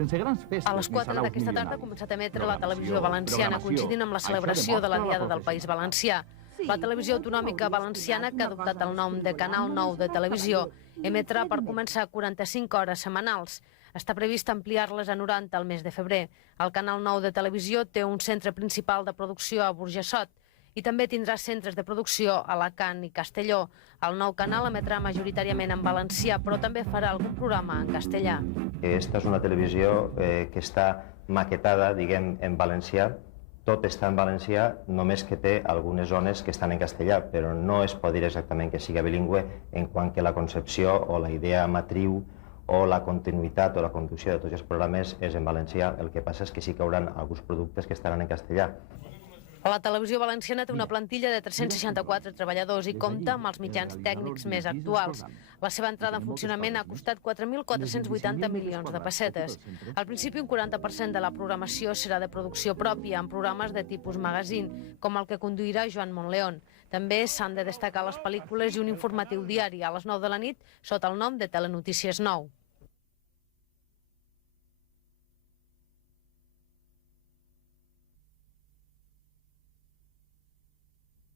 sense grans festes. A les 4 d'aquesta tarda ha començat a emetre la televisió valenciana, coincidint amb la celebració de la Diada del País Valencià. La televisió autonòmica valenciana, que ha adoptat el nom de Canal 9 de Televisió, emetrà per començar 45 hores setmanals. Està previst ampliar-les a 90 al mes de febrer. El Canal 9 de Televisió té un centre principal de producció a Burjassot i també tindrà centres de producció a Alacant i Castelló. El nou canal emetrà majoritàriament en valencià, però també farà algun programa en castellà. Esta és una televisió que està maquetada, diguem, en valencià. Tot està en valencià, només que té algunes zones que estan en castellà, però no es pot dir exactament que sigui bilingüe en quant que la concepció o la idea matriu o la continuïtat o la conducció de tots els programes és en valencià. El que passa és que sí que hi haurà alguns productes que estaran en castellà. La televisió valenciana té una plantilla de 364 treballadors i compta amb els mitjans tècnics més actuals. La seva entrada en funcionament ha costat 4.480 milions de pessetes. Al principi, un 40% de la programació serà de producció pròpia, amb programes de tipus magazine, com el que conduirà Joan Montleón. També s'han de destacar les pel·lícules i un informatiu diari a les 9 de la nit sota el nom de Telenotícies 9.